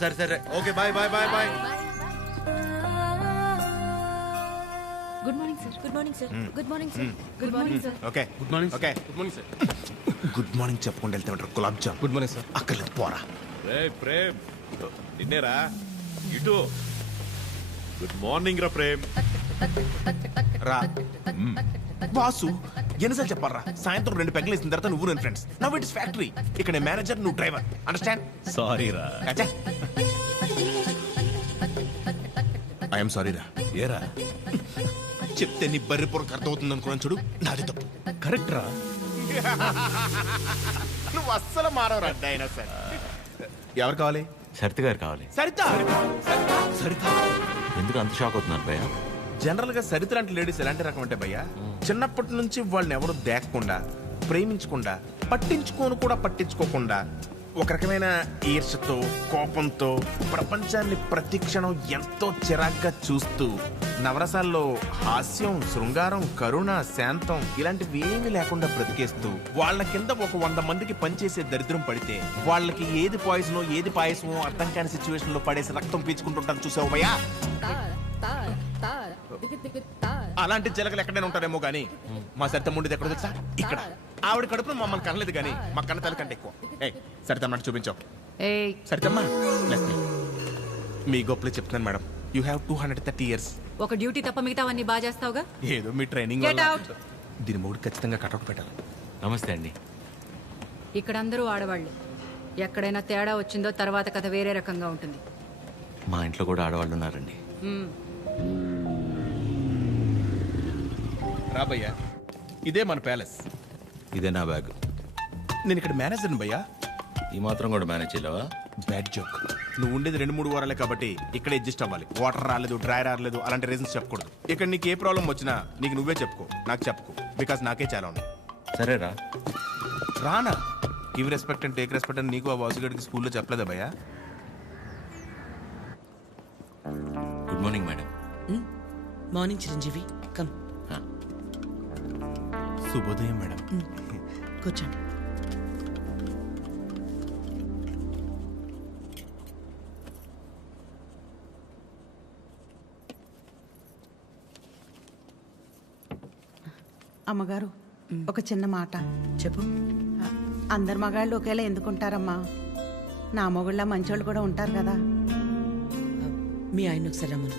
సరే సరే okay bye bye bye bye. Good morning sir. Good morning sir. Good morning sir. Good morning sir. Okay good morning okay good morning sir. Good morning చెప్పుకుంటూ వెళ్తే ఉంటారు Gulab Jam. Good morning sir. అక్కర్లేదు పోరా. ప్రేమ్ నిన్నేరా ఇటు. Good morning రా ప్రేమ్. రా boss ఎన్నిసార్లు చెప్పాలరా సాయంత్రం 2 పెగ్గలు వేసిన తర్వాత నువ్వు నేను ఫ్రెండ్స్. Now it's factory. ఇక్కడ మేనేజర్ నువ్వు డ్రైవర్. అండర్స్టాండ్? సారీ రా. ఐఎమ్ సారీ రా. ఏరా చెప్తే నీ బర్రి పొరకు అర్థమవుతుంది అనుకున్నాను చూడు, నాది తప్పు. కరెక్ట్ రా. నువ్వు అస్సలు మారవరా డైనోసార్. ఎవరు కావాలి? సరిత గారు కావాలి. సరిత. సరిత ఎందుకు అంత షాక్ అవుతున్నారు భయ్య? జనరల్ గా సరిత లాంటి లేడీస్ ఎలాంటి రకం అంటే భయ్యా, చిన్నప్పటి నుంచి వాళ్ళని ఎవరు దేకకుండా, ప్రేమించకుండా, పట్టించుకోను కూడా పట్టించుకోకుండా ఒక రకమైన ఈర్ష్యతో, కోపంతో ప్రపంచాన్ని ప్రతి క్షణం ఎంతో చిరాగ్గా చూస్తూ నవరసాల్లో హాస్యం, శృంగారం, కరుణ, శాంతం ఇలాంటివి ఏమీ లేకుండా బ్రతికేస్తూ వాళ్ళ కింద ఒక 100 మందికి పనిచేసే దరిద్రం పడితే వాళ్ళకి ఏది పాయిజనో ఏది పాయసమో అర్థం కాని సిచ్యువేషన్ లో పడేసి రక్తం పీల్చుకుంటుంటారు చూసావు భయ్యా. అలాంటి జలగలు ఎక్కడైనా ఉంటారేమో గానీ మా సరిత ముండిది ఎక్కడ తెలుసా? ఇక్కడ. ఆవిడ కడుపులో మమ్మల్ని కనలేదు కానీ మా కన్న తల్లి కంటే ఎక్కువ. సరితమ్మ చూపించావు. సరితమ్మా మీ గొప్పలు చెప్తున్నాను మేడం. You have 230 years. ఒక డ్యూటీ తప్ప మిగతావన్నీ బాగా చేస్తావుగా. ఏదో మీ ట్రైనింగ్ Get out. దీని మూడు ఖచ్చితంగా కటౌట్ పెట్టాలి. నమస్తే అండి. ఇక్కడ అందరూ ఆడవాళ్ళే. ఎక్కడైనా తేడా వచ్చిందో తర్వాత కథ వేరే రకంగా ఉంటుంది. మా ఇంట్లో కూడా ఆడవాళ్ళు ఉన్నారండి. రాబయ్యా, ఇదే మన ప్యాలెస్. ఇదే నా బ్యాగ్. నేను ఇక్కడ మేనేజర్ని భయ్యా. ఈ మాత్రం కూడా మేనేజ్ చేయలేవా? Bad joke. నువ్వు ఉండేది 2-3 వారాలే కాబట్టి ఇక్కడ అడ్జస్ట్ అవ్వాలి. వాటర్ రాలేదు, డ్రై రాలేదు అలాంటి రీజన్స్ చెప్పకూడదు. ఇక్కడ నీకు ఏ ప్రాబ్లం వచ్చినా నీకు నువ్వే చెప్పుకో, నాకు చెప్పుకో. బికాస్ నాకే చాలా ఉన్నాయి. సరేరా. రానా give respect and take respect అని నీకు ఆ వాసుగడికి స్కూల్లో చెప్పలేదా భయ్యా? Good morning madam. Morning Chiranjeevi. Come. శుభోదయం మేడం. కూర్చోండి. అమ్మగారు, ఒక చిన్న మాట చెప్పు. అందరు మగాళ్ళు ఒకేలా ఎందుకుంటారమ్మా? నా మొగుళ్ళ మంచోళ్ళు కూడా ఉంటారు కదా. మీ ఆయన ఒకసారి రమ్మను.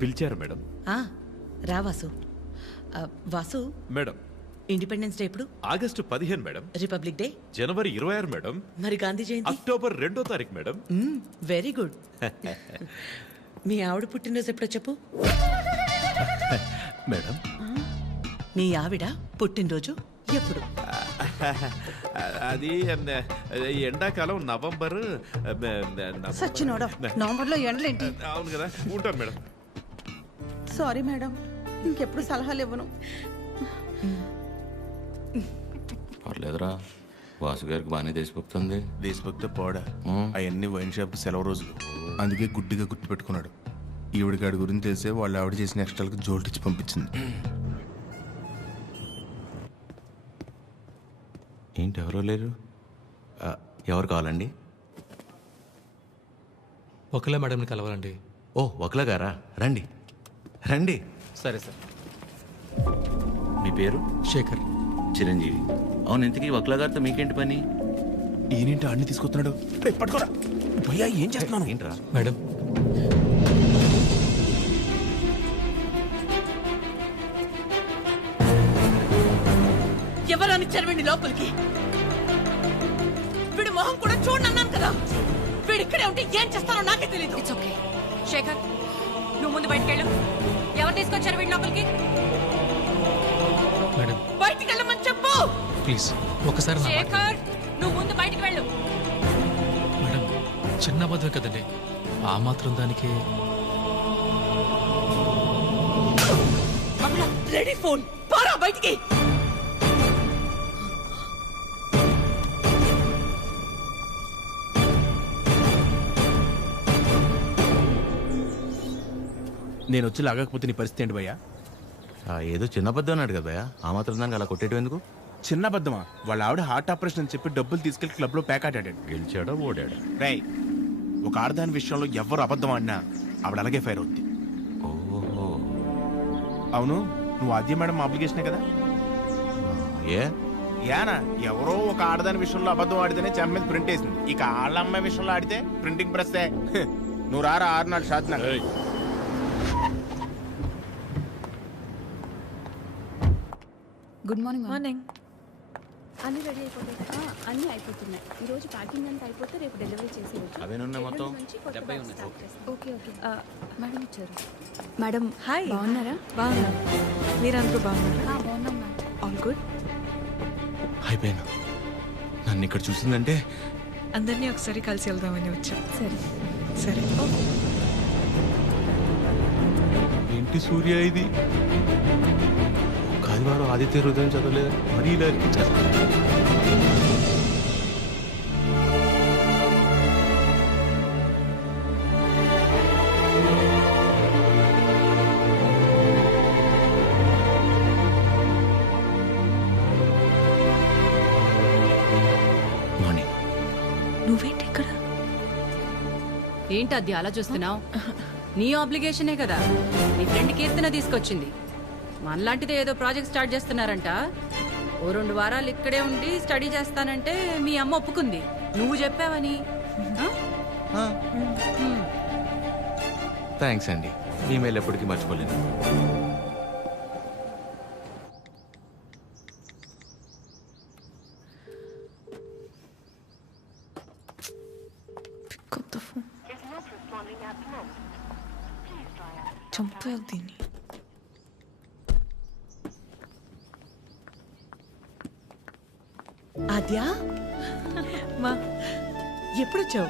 పిలిచారు మేడం. రా Vasu. Vasu, madam Independence Day ఎప్పుడు? August 15 madam. రిపబ్లిక్ డే జనవరి 26 మేడం. మరి గాంధీ జయంతి? అక్టోబర్ 2వ తారీఖు మేడం. Very good. మీ ఆవిడ పుట్టినరోజు ఎప్పుడో చెప్పు. మేడం మీ ఆవిడ పుట్టినరోజు ఎప్పుడు? అది ఎండాకాలం నవంబర్. సచ్చినోడు, నవంబర్లో ఎండలేంటి? అవును కదా, ఉంటాను మేడం. సారీ మేడం, ఇంకెప్పుడు సలహాలు ఇవ్వను. పర్లేదురా, వాసు గారికి బాగానే దేశభక్తుంది. దేశభక్తి పోడా, అవన్నీ వైన్ షాప్ సెలవు రోజులు. అందుకే గుడ్డిగా గుర్తు పెట్టుకున్నాడు. ఈవిడికాడి గురించి తెలిసే వాళ్ళు ఆవిడ చేసిన ఎక్స్ట్రాలకు జోల్టిచ్చి పంపించింది. ఏంటి ఎవరో లేరు? ఎవరు కావాలండి? ఒకలా మేడంని కలవాలండి. ఓ ఒకలా గారా, రండి రండి. సరే సార్. మీ పేరు? శేఖర్. చిరంజీవి. అవును, ఇంతకీ ఒకలా గారితో మీకేంటి పని? ఈయనేంటి అన్ని తీసుకొస్తున్నాడు? పట్టుకోరా భయ్యా, ఏం చేస్తున్నాను? ఏంట్రా మేడం? ఎవరని చెరవండి లోపలికి. వీడి మొహం కూడా చూడండి అన్నాను కదా. వీడు ఇక్కడే ఉంటే ఏం చేస్తానో నాకే తెలీదు. It's okay. శేఖర్, నువ్వు ముందు బయటకెళ్ళు. ఎవరు తీసుకొచ్చారు వీడి లోపలికి? మేడం బయటికి వెళ్ళమని చెప్పు. ప్లీజ్ ఒకసారి నా మాట. శేఖర్, నువ్వు ముందు బయటికి వెళ్ళు. మేడం చిన్న అబద్ధం కదండి, ఆ మాత్రం దానికి. రెడీ ఫోన్ పారా బయటికి. నేను వచ్చి లాగకపోతే నీ పరిస్థితి ఏంటి భయ్యా? ఏదో చిన్న అబద్ధం అన్నాడు కదా భయ్యా, ఆ మాత్రం దానికి అలా కొట్టేయడం ఎందుకు? చిన్న అబద్ధమా? వాళ్ళ ఆవిడ హార్ట్ ఆపరేషన్ అని చెప్పి డబ్బులు తీసుకెళ్లి క్లబ్ లో ప్యాకాటాడు. గెలిచాడా ఓడాడా? రేయ్, ఒక ఆడదాని విషయంలో ఎవరు అబద్ధం ఆడినా ఆవిడ అలాగే ఫైర్ అవుద్ది. ఓహో. అవును, నువ్వు ఆద్య మేడం అప్లికేషనే కదా? ఏ యానా ఎవరో ఒక ఆడదాని విషయంలో అబద్ధం ఆడితేనే చెంప మీద ప్రింట్ వేసింది. ఇక ఆళ్ళ అమ్మాయి విషయంలో ఆడితే ప్రింటింగ్ ప్రెస్. నువ్వు రారా 6 షాత్ నాకు. Good morning morning. అన్ని రెడీ అయిపోతాయి కదా? అన్నీ అయిపోతున్నాయి. ఈ రోజు ప్యాకింగ్ అంతా అయిపోతే రేపు డెలివరీ చేసేయచ్చు. అవేనున్నాయి మొత్తం? Okay okay. మేడం వచ్చారు. Madam hi. బాగున్నారా? బాగున్నా. మీరందరూ బాగున్నారా? బాగున్నాం మ్యామ్. All good. అయిపోయాను. నన్ను ఇక్కడ చూసిందంటే అందరినీ ఒకసారి కలిసి వెళ్దామని వచ్చాం. సరే సరే. ఏంటి సూర్య ఇది? ఒక ఆదివారం ఆదిత్య హృదయం చదవలేదు, మరీ ఇలా ఇరికించారు. మార్నింగ్. నువ్వేంటి ఇక్కడ? ఏంటి అది అలా చూస్తున్నావు? నీ ఆబ్లిగేషనే కదా నీ ఫ్రెండ్ కీర్తన తీసుకొచ్చింది. మనలాంటిదే ఏదో ప్రాజెక్ట్ స్టార్ట్ చేస్తున్నారంట. ఓ 2 వారాలు ఇక్కడే ఉండి స్టడీ చేస్తానంటే మీ అమ్మ ఒప్పుకుంది. నువ్వు చెప్పావని. థ్యాంక్స్ అండి, ఈమెయిల్ ఎప్పటికీ మర్చిపోలేను. చంపేయాలి దీన్ని. ఆద్య, మా ఎప్పుడొచ్చావు?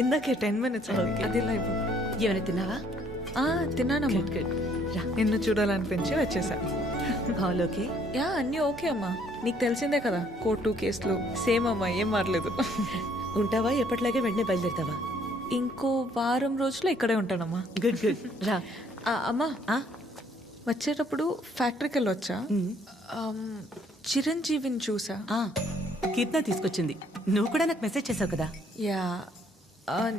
ఇందాకే 10 minutes అయింది. అది లైవ్. ఏమైనా తిన్నావా? తిన్నానమ్మా. రా. నిన్ను చూడాలనిపించి వచ్చేసా. All okay? యా, అన్నీ ఓకే అమ్మా. నీకు తెలిసిందే కదా, కోర్టు కేసులు సేమ్ అమ్మా, ఏం మారలేదు. ఉంటావా? ఎప్పటిలాగే వెంటనే బయలుదేరుతావా? ఇంకో వారం రోజులు ఇక్కడే ఉంటానమ్మా. Good good. రా. అమ్మా, వచ్చేటప్పుడు ఫ్యాక్టరీకి వెళ్ళొచ్చా? చిరంజీవిని చూసా. కీర్తన తీసుకొచ్చింది. నువ్వు కూడా నాకు మెసేజ్ చేసావు కదా? యా.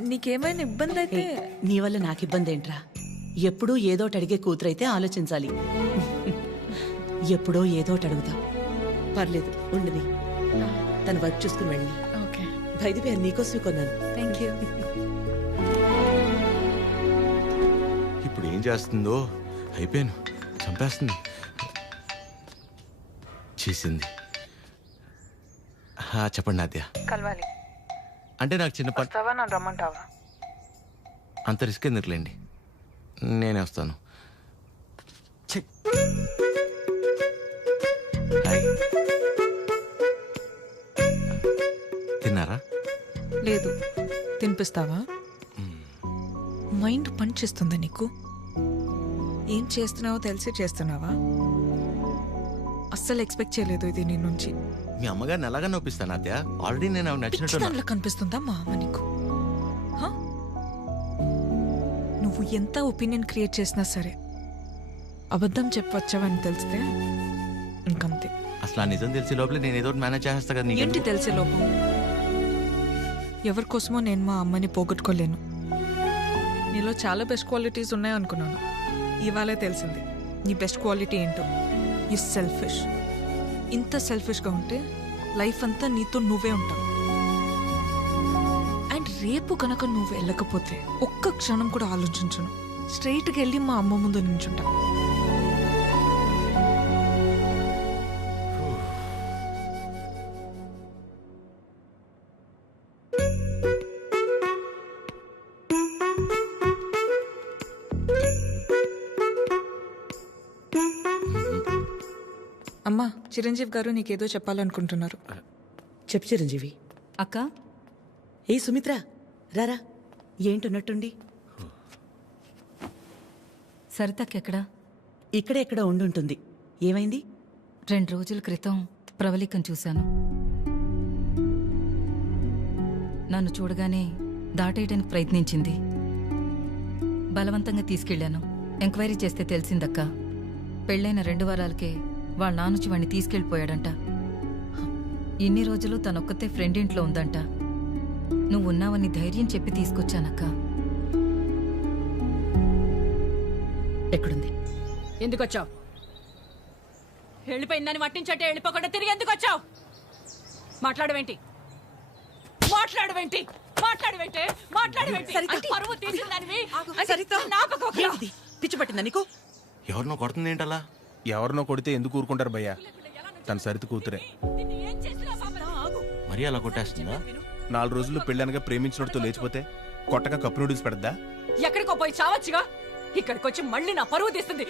నీకేమైనా ఇబ్బంది అయితే? నీ వల్ల నాకు ఇబ్బంది ఏంట్రా? ఎప్పుడూ ఏదోటి అడిగే కూతురైతే ఆలోచించాలి. ఎప్పుడో ఏదోటి అడుగుతావు. పర్లేదు, ఉండని. తన వర్క్ చూసుకుని వెళ్ళి. ఓకే. బయట పేరు నీకోసమే కొన్నాను. Thank you. ఇప్పుడు ఏం చేస్తుందో? అయిపోయాను, చంపేస్తుంది. చేసింది. చెప్పండి నాద్య. కలవాలి అంటే నాకు చిన్న పని. వస్తావా? నన్ను రమ్మంటావా? అంత రిస్క్ ఎందుకులేండి, నేనే వస్తాను. హాయ్. తిన్నారా? లేదు. తినిపిస్తావా? మైండ్ పని చేస్తుందా నీకు? ఏం చేస్తున్నావో తెలిసి చేస్తున్నావా? అస్సలు ఎక్స్పెక్ట్ చేయలేదు ఇది నీ నుంచి. మీ అమ్మగారిని ఎలాగా నొప్పిస్తాను నాద్య? ఆల్రెడీ నేను ఆవిడ నచ్చినట్టు. దానిలో కనిపిస్తుందా మా అమ్మ నీకు? హ? నువ్వు ఎంత ఒపీనియన్ క్రియేట్ చేసినా సరే అబద్ధం చెప్పవచ్చావని తెలిస్తే ఇంకంతే. అసలు ఆ నిజం తెలిసే లోపల నేను ఏదో మేనేజ్ చేస్తా కదా. నీకు ఏంటి తెలిసే లోపం? ఎవరి కోసమో నేను మా అమ్మని పోగొట్టుకోలేను. నీలో చాలా బెస్ట్ క్వాలిటీస్ ఉన్నాయనుకున్నాను. ఇవాళే తెలిసింది నీ బెస్ట్ క్వాలిటీ ఏంటో. You selfish. ఇంత సెల్ఫిష్గా ఉంటే లైఫ్ అంతా నీతో నువ్వే ఉంటావు. అండ్ రేపు కనుక నువ్వు వెళ్ళకపోతే ఒక్క క్షణం కూడా ఆలోచించను. స్ట్రైట్కి వెళ్ళి మా అమ్మ ముందు నించుంటా. అమ్మా, చిరంజీవి గారు నీకేదో చెప్పాలనుకుంటున్నారు. చెప్పు చిరంజీవి. అక్క, ఏ సుమిత్ర, రారా. ఏంటున్నట్టుండి? సరితక్కెక్కడా? ఇక్కడే ఎక్కడ ఉండుంటుంది. ఏమైంది? 2 రోజుల క్రితం ప్రవళికను చూశాను. నన్ను చూడగానే దాటేయడానికి ప్రయత్నించింది. బలవంతంగా తీసుకెళ్లాను. ఎంక్వైరీ చేస్తే తెలిసిందక్క, పెళ్ళైన 2 వారాలకే వాళ్ళ నానుచి వాడిని తీసుకెళ్ళిపోయాడంట. ఇన్ని రోజులు తనొక్కతే ఫ్రెండ్ ఇంట్లో ఉందంట. నువ్వున్నావని ధైర్యం చెప్పి తీసుకొచ్చానక్క. ఎక్కడుంది? ఎందుకు వచ్చావు? వెళ్ళిపోయిందని పట్టించట్టే వెళ్ళిపోకుండా తిరిగి ఎందుకు వచ్చావు? మాట్లాడవేంటి? మాట్లాడవేంటి? మాట్లాడవేంటి? మాట్లాడవేంటి? పరువు తీసిందానివి. ఏంటిది? పిచ్చి పట్టిందా నీకు? ఎవరినో కొడుతుంది ఏంటలా? ఎవరినో కొడితే ఎందుకు ఊరుకుంటారు భయ్యా? తన సరిత కూతురే. నిన్ను ఏం చేసినా పాపం. మరీ అలా కొట్టేస్తుందా? 4 రోజుల్లో పెళ్ళనగా ప్రేమించినోడితో లేచిపోతే కొట్టగా కప్పు నూడిల్స్ పెడద్దా? ఎక్కడికో పోయి చావచ్చుగా. ఇక్కడికి వచ్చి మళ్ళీ నా పరువు తీస్తుంది.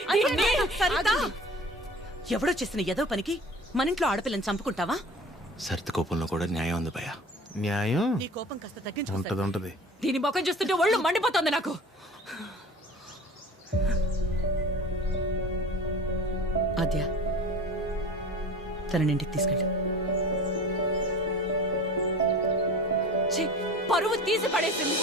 ఎవడో చేసిన ఏదో పనికి మన ఇంట్లో ఆడపిల్లని చంపుకుంటావా? సరిత కోపంలో కూడా న్యాయం ఉంది భయ్యా. న్యాయం నీ కోపం కాస్త తగ్గించుకో. ఉంటది. దీని ముఖం చూస్తుంటే ఒళ్ళు మండిపోతుంది నాకు. ఆద్య, తనని ఇంటికి తీసుకెళ్ళు. ఛీ, పరువు తీసి పడేసింది.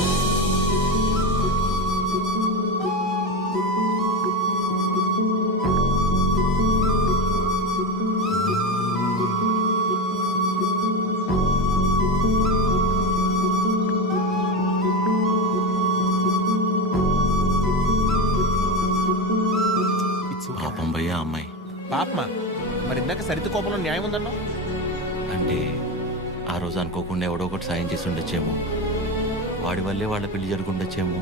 పాపం భయ్యా అమ్మాయి. పాపమా? మరి ఇందాక సరిత కోపంలో న్యాయం ఉందన్నా? అంటే ఆ రోజు అనుకోకుండా ఎవడో ఒకటి సాయం చేసి ఉండొచ్చేమో. వాడి వల్లే వాళ్ళ పెళ్లి జరుగుండొచ్చేమో.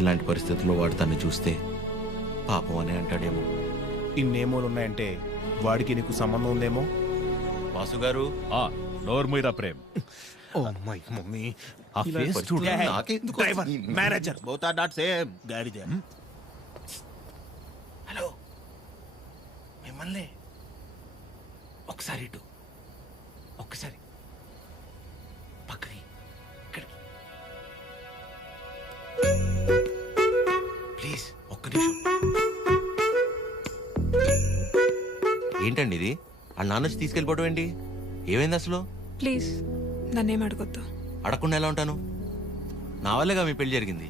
ఇలాంటి పరిస్థితుల్లో వాడు తను చూస్తే పాపం అని అంటాడేమో. ఇన్నేమోలు ఉన్నాయంటే వాడికి నీకు సంబంధం ఉందేమో. వాసు గారు, నోర్మీరా ప్రేమ్. ఓ అమ్మాయి మమ్మీ. ఆ ఫేస్ చూడు. నాకెందుకు driver, manager both are not same. గాడిద. హలో, మిమ్మల్ని ఒకసారి ఇటు, ఒక్కసారి పక్కకి, ఇక్కడికి ప్లీజ్, ఒక్క నిమిషం. ఏంటండి ఇది? ఆ నాన్న వచ్చి తీసుకెళ్ళిపోవడం ఏంటి? ఏమైంది అసలు? ప్లీజ్ నన్నేం అడగొద్దు. అడగకుండా ఎలా ఉంటాను? నా వల్లేగా మీ పెళ్లి జరిగింది.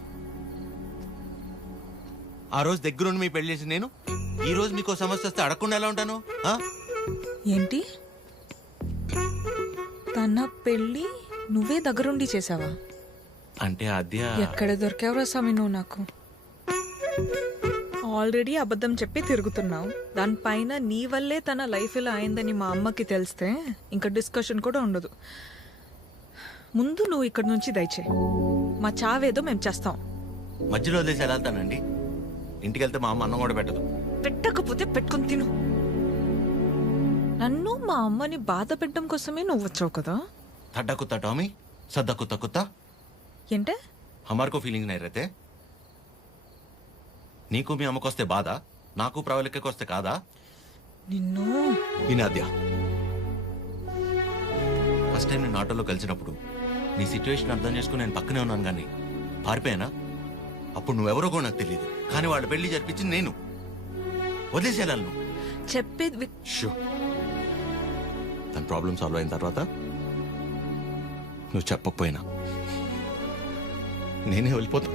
ఆ రోజు దగ్గరుండి మీ పెళ్లి చేసి నేను ఈ రోజు మీకు సమస్య వస్తే అడగకుండా ఎలా ఉంటాను? ఏంటి? తన పెళ్ళి నువ్వే దగ్గరుండి చేసావా? అంటే అద్య ఎక్కడ దొరికావురా స్వామి నువ్వు నాకు? ఆల్రెడీ అబద్ధం చెప్పి తిరుగుతున్నావు. దానిపైన నీ వల్లే తన లైఫ్ ఇలా అయిందని మా అమ్మకి తెలిస్తే ఇంకా డిస్కషన్ కూడా ఉండదు. ముందు నువ్వు ఇక్కడి నుంచి దయచే. మా చావేదో మేము చేస్తాం. మధ్యలో వదిలేసి ఎలా వెళ్తానండి? ఇంటికి వెళ్తే మా అమ్మ అన్నం కూడా పెట్టదు. పెట్టకపోతే పెట్టుకుని తిను. నన్ను మా అమ్మని బాధ పెట్టడం కోసమే నువ్వు వచ్చావు కదా? తడ్డా కుత్తా టామీ, సద్దా కుత్తా కుత్తా. ఏంటే? హమార్కో ఫీలింగ్ నై రేతే. నీకు మీ అమ్మకొస్తే బాధ, నాకు ప్రవళికకి వస్తే కాదా? నిన్ను వినాద్య, ఫస్ట్ టైం నేను ఆటోలో కలిసినప్పుడు నీ సిచ్యువేషన్ అర్థం చేసుకుని నేను పక్కనే ఉన్నాను కానీ పారిపోయానా? అప్పుడు నువ్వెవరో కూడా నాకు తెలియదు, కానీ వాళ్ళ పెళ్లి జరిపించింది నేను. వదిలేసేయాలను చెప్పేది తన ప్రాబ్లం సాల్వ్ అయిన తర్వాత నువ్వు చెప్పకపోయినా నేనే వెళ్ళిపోతా.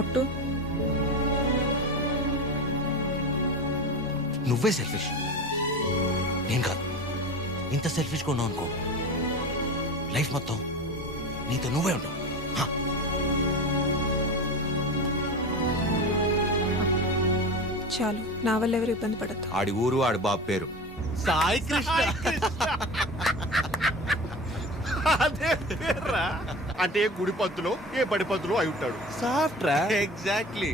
ఒట్టు. నువ్వే సెల్ఫిష్, నేను కాదు. ఇంత సెల్ఫిష్గా ఉన్నావు అనుకో, లైఫ్ మొత్తం నీతో నువ్వే ఉండవు. చాలు, నా వల్ల ఎవరు ఇబ్బంది పడద్దు. ఆడి ఊరు ఆడి బాబు పేరు సాయి కృష్ణ. అదే పేర్రా. అంటే ఏ గుడి పంతులో ఏ బడి పంతులో అయి ఉంటాడు. సాఫ్ట్ రా. ఎగ్జాక్ట్లీ.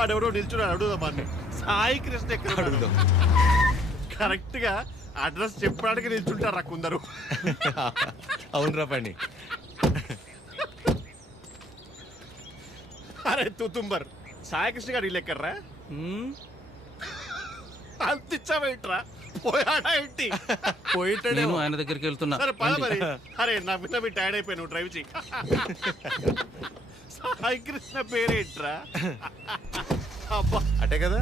ఆడెవరో నిల్చున్నాడు, అడుగుదాం. సాయి కృష్ణ ఎక్కడ అడుగుదాం. కరెక్ట్ గా అడ్రస్ చెప్పడానికి నిల్చుంటారా కొందరు. అవునరా పండి. అరే తుతుంబర్, సాయి కృష్ణ గారు ఇల్లు ఎక్కర్రా? అంతిచ్చావేంట్రా? పోయాడా ఏంటి? నేను ఆయన దగ్గరికి వెళ్తున్నా. సరే పద మరి. అరే నా పిల్ల మీ టైర్డ్ అయిపోయి నువ్వు డ్రైవ్ చెయ్యి. సాయి కృష్ణ పేరేంట్రా? అబ్బా అటే కదా.